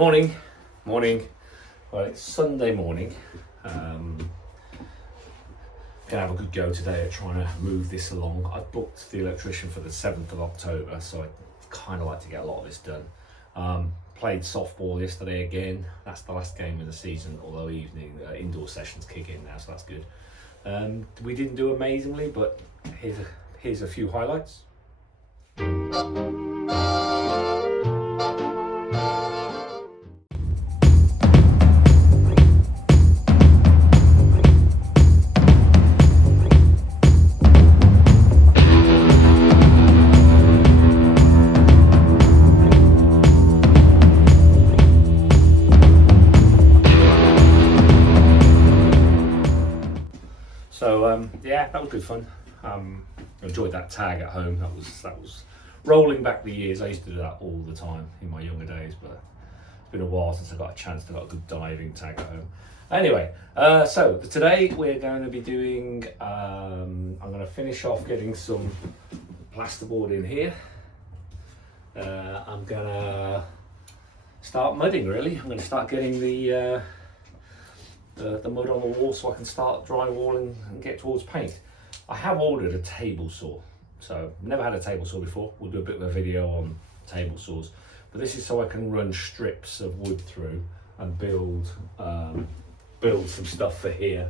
Morning. Well, it's Sunday morning. Gonna have a good go today at trying to move this along. I booked the electrician for the 7th of October, so I kind of like to get a lot of this done. Played softball yesterday again. That's the last game of the season, although indoor sessions kick in now, so that's good. We didn't do amazingly, but here's a few highlights. So yeah, that was good fun. Enjoyed that tag at home. That was rolling back the years. I used to do that all the time in my younger days, but it's been a while since I got a chance to got a good diving tag at home. Anyway, so today we're going to be doing. I'm going to finish off getting some plasterboard in here. I'm going to start mudding. Really, I'm going to start getting the mud on the wall so I can start drywalling and get towards paint. I have ordered a table saw, so I've never had a table saw before. We'll do a bit of a video on table saws, but this is so I can run strips of wood through and build some stuff for here.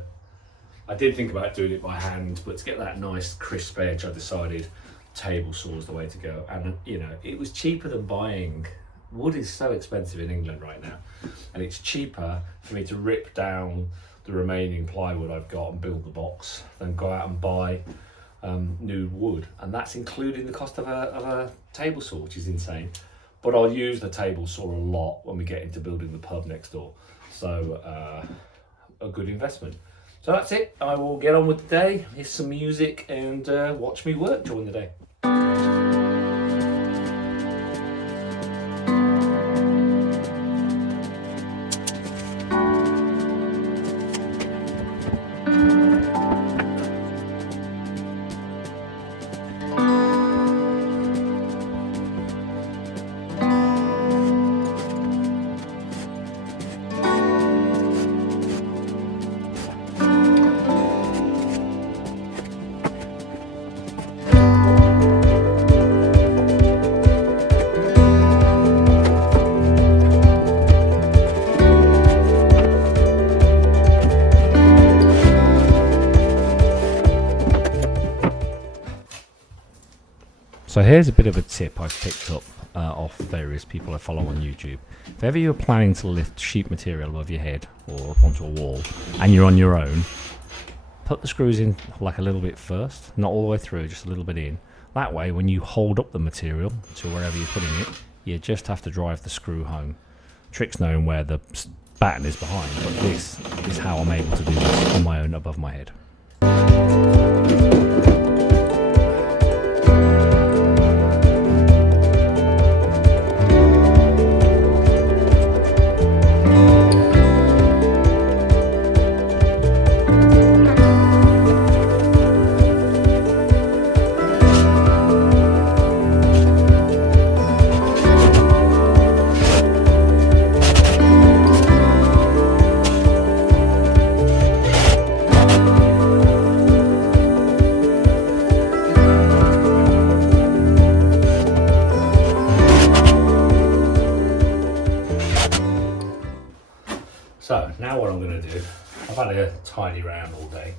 I did think about doing it by hand, but to get that nice crisp edge, I decided table saw is the way to go. And you know, it was cheaper than buying. Wood is so expensive in England right now, and it's cheaper for me to rip down the remaining plywood I've got and build the box than go out and buy new wood, and that's including the cost of a table saw, which is insane. But I'll use the table saw a lot when we get into building the pub next door, so a good investment. So that's it. I will get on with the day, hear some music, and watch me work during the day. So here's a bit of a tip I've picked up off various people I follow on YouTube. If ever you're planning to lift sheet material above your head or up onto a wall and you're on your own, put the screws in like a little bit first, not all the way through, just a little bit in. That way when you hold up the material to wherever you're putting it, you just have to drive the screw home. Trick's knowing where the batten is behind, but this is how I'm able to do this on my own above my head. So now what I'm going to do, I've had a tidy round all day.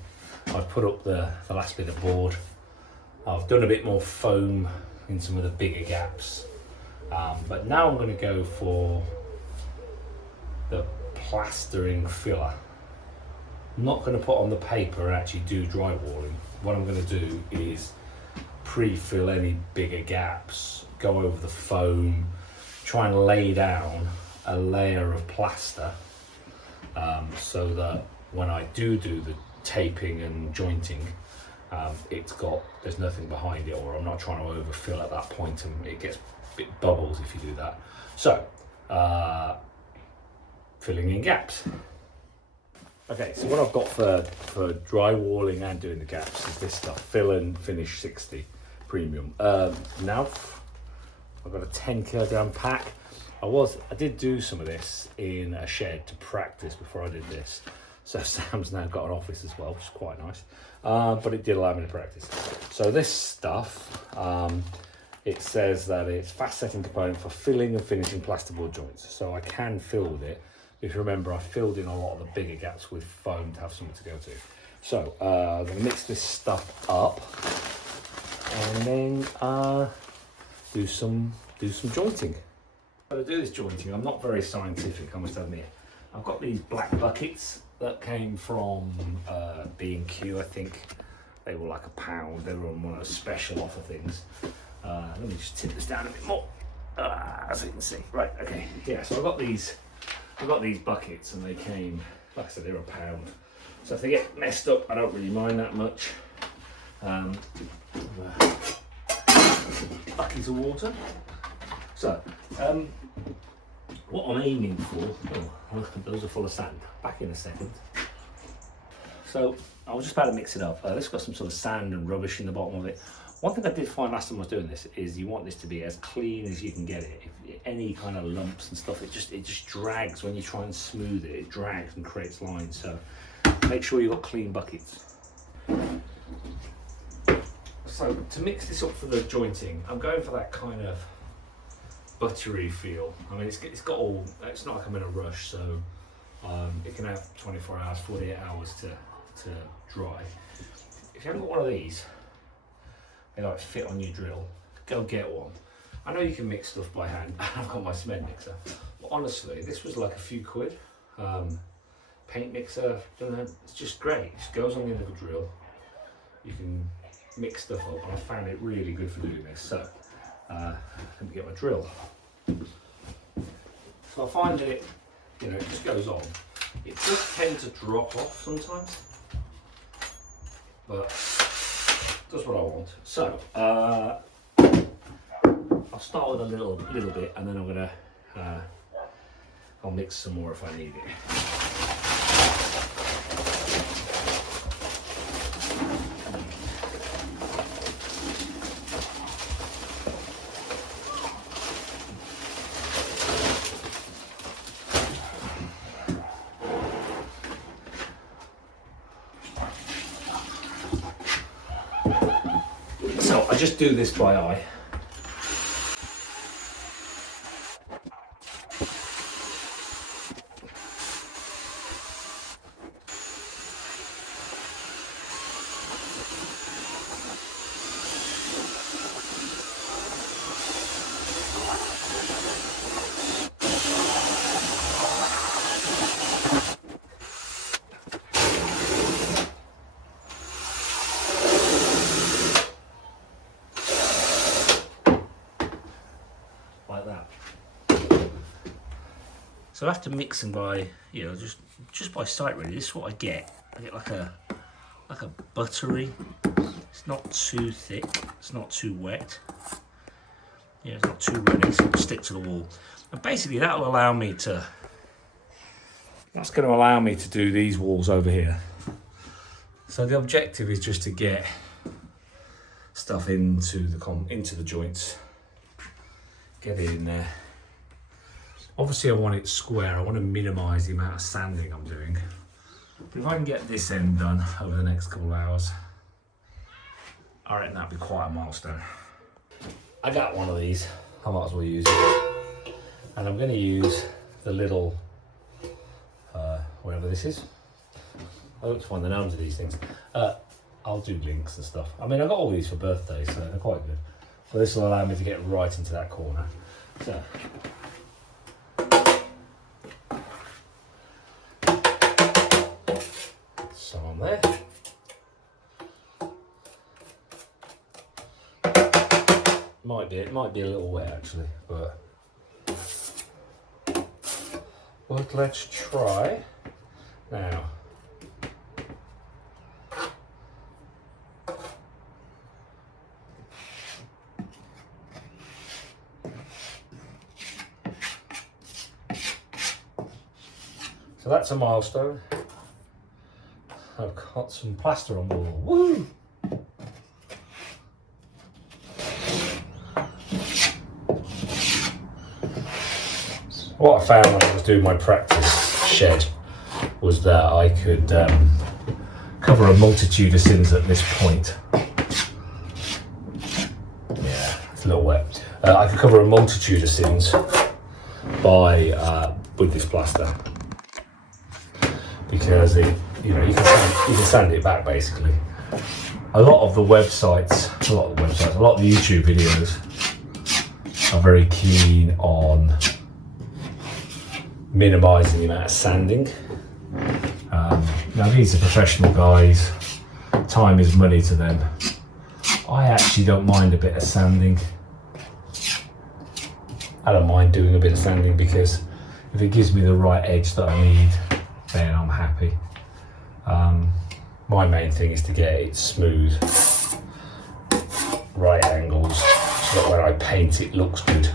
I've put up the last bit of board. I've done a bit more foam in some of the bigger gaps. But now I'm going to go for the plastering filler. I'm not going to put on the paper and actually do drywalling. What I'm going to do is pre-fill any bigger gaps, go over the foam, try and lay down a layer of plaster. So that when I do the taping and jointing, there's nothing behind it, or I'm not trying to overfill at that point and it gets a bit bubbles if you do that. So filling in gaps. Okay, so what I've got for drywalling and doing the gaps is this stuff, Fill and Finish 60 Premium. Now I've got a 10 kilogram pack. I did do some of this in a shed to practice before I did this. So Sam's now got an office as well, which is quite nice. But it did allow me to practice. So this stuff, it says that it's fast setting component for filling and finishing plasterboard joints. So I can fill with it. If you remember, I filled in a lot of the bigger gaps with foam to have something to go to. So I'm gonna mix this stuff up and then do some jointing. To do this jointing, I'm not very scientific, I must admit. I've got these black buckets that came from B&Q, I think. They were like £1. They were on one of those special offer things. Let me just tip this down a bit more, so you can see. Right, okay, yeah, so I've got these buckets and they came, like I said, they were £1. So if they get messed up, I don't really mind that much. Buckets of water. So, what I'm aiming for, those are full of sand, back in a second. So I was just about to mix it up. This got some sort of sand and rubbish in the bottom of it. One thing I did find last time I was doing this is you want this to be as clean as you can get it. If any kind of lumps and stuff, it just drags when you try and smooth it. It drags and creates lines. So make sure you've got clean buckets. So to mix this up for the jointing, I'm going for that kind of buttery feel. I mean, it's got all. It's not like I'm in a rush, so it can have 24 hours, 48 hours to dry. If you haven't got one of these, they like fit on your drill, go get one. I know you can mix stuff by hand. I've got my cement mixer, but honestly, this was like a few quid. Paint mixer, don't know, it's just great. It just goes on the end of a drill. You can mix stuff up, and I found it really good for doing this. So let me get my drill. So I find that it just goes on. It does tend to drop off sometimes, but that's what I want. So I'll start with a little bit, and then I'm gonna I'll mix some more if I need it. So I just do this by eye. Like that. So after mixing by, just by sight really, this is what I get. I get like a buttery. It's not too thick. It's not too wet. Yeah, it's not too wet. It's going to stick to the wall. And basically that's going to allow me to do these walls over here. So the objective is just to get stuff into the joints. Get it in there. Obviously I want it square. I want to minimise the amount of sanding I'm doing. But if I can get this end done over the next couple of hours, I reckon that'd be quite a milestone. I got one of these. I might as well use it. And I'm going to use the little, whatever this is. I don't find the names of these things. I'll do links and stuff. I mean, I got all these for birthdays, so they're quite good. But this will allow me to get right into that corner. So, some on there. It might be a little wet actually, but let's try now. So that's a milestone. I've got some plaster on the wall. Woo! What I found when I was doing my practice shed was that I could cover a multitude of sins at this point. Yeah, it's a little wet. I could cover a multitude of sins by with this plaster, because you can sand it back basically. A lot of the YouTube videos are very keen on minimising the amount of sanding. Now these are professional guys, time is money to them. I actually don't mind a bit of sanding. I don't mind doing a bit of sanding, because if it gives me the right edge that I need, then I'm happy. My main thing is to get it smooth, right angles, so that when I paint it looks good.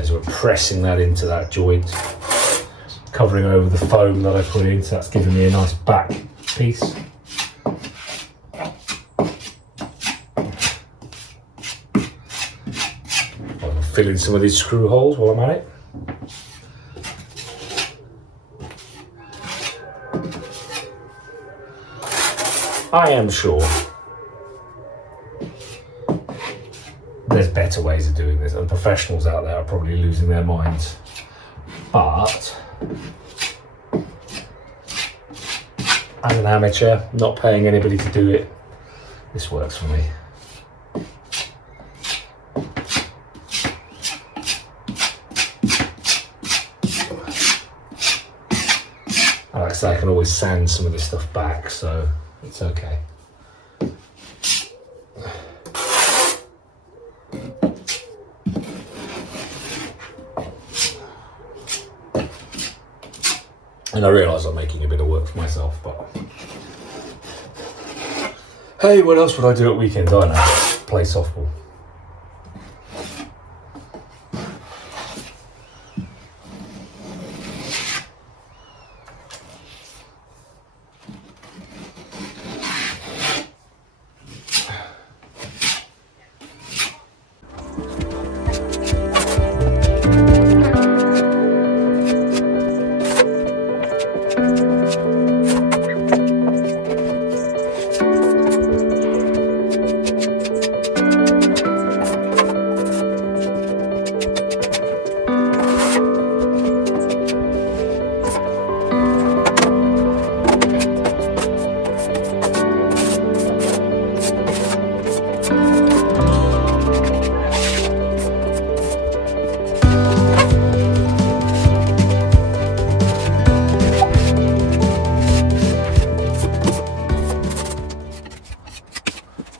So we're pressing that into that joint, covering over the foam that I put in, so that's giving me a nice back piece. I'll fill in some of these screw holes while I'm at it. I am sure there's better ways of doing this, and professionals out there are probably losing their minds. But as an amateur, not paying anybody to do it, this works for me. And like I say, I can always sand some of this stuff back, so it's okay. And I realise I'm making a bit of work for myself, but hey, what else would I do at weekends? I don't know, play softball.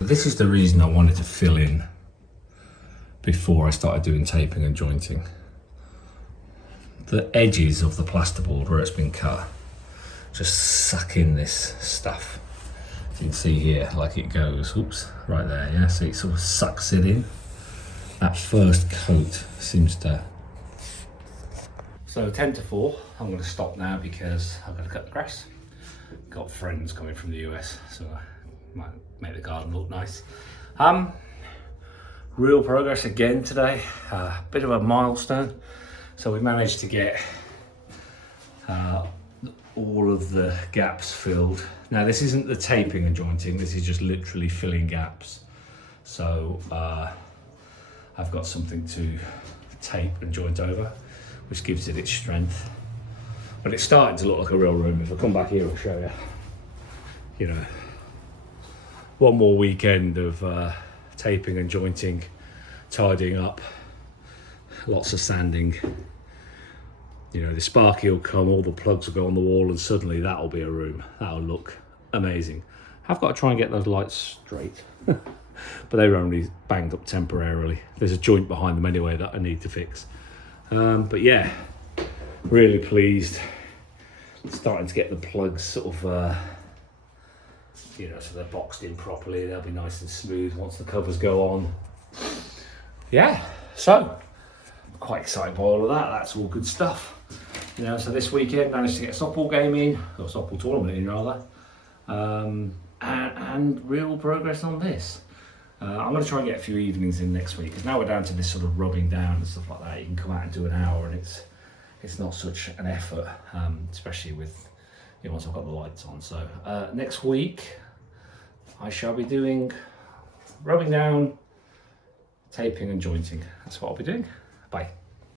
This is the reason I wanted to fill in before I started doing taping and jointing. The edges of the plasterboard where it's been cut just suck in this stuff. You can see here, like it goes, oops, right there, yeah, so it sort of sucks it in. That first coat seems to... So 10 to 4, I'm going to stop now because I've got to cut the grass. Got friends coming from the US, so I might make the garden look nice. Real progress again today, bit of a milestone. So we managed to get all of the gaps filled. Now this isn't the taping and jointing, this is just literally filling gaps. So I've got something to tape and joint over, which gives it its strength. But it's starting to look like a real room. If I come back here and show you, you know, one more weekend of taping and jointing, tidying up, lots of sanding. You know, the sparky will come, all the plugs will go on the wall, and suddenly that'll be a room. That'll look amazing. I've got to try and get those lights straight, but they were only banged up temporarily. There's a joint behind them anyway that I need to fix. But yeah, really pleased. Starting to get the plugs sort of, you know, so they're boxed in properly. They'll be nice and smooth once the covers go on. Yeah, so quite excited by all of that. That's all good stuff. You know, so this weekend managed to get a softball game in, or softball tournament in rather. and real progress on this. I'm going to try and get a few evenings in next week, because now we're down to this sort of rubbing down and stuff like that. You can come out and do an hour, and it's not such an effort, especially with, you know, once I've got the lights on. So next week I shall be doing rubbing down, taping and jointing. That's what I'll be doing. Bye.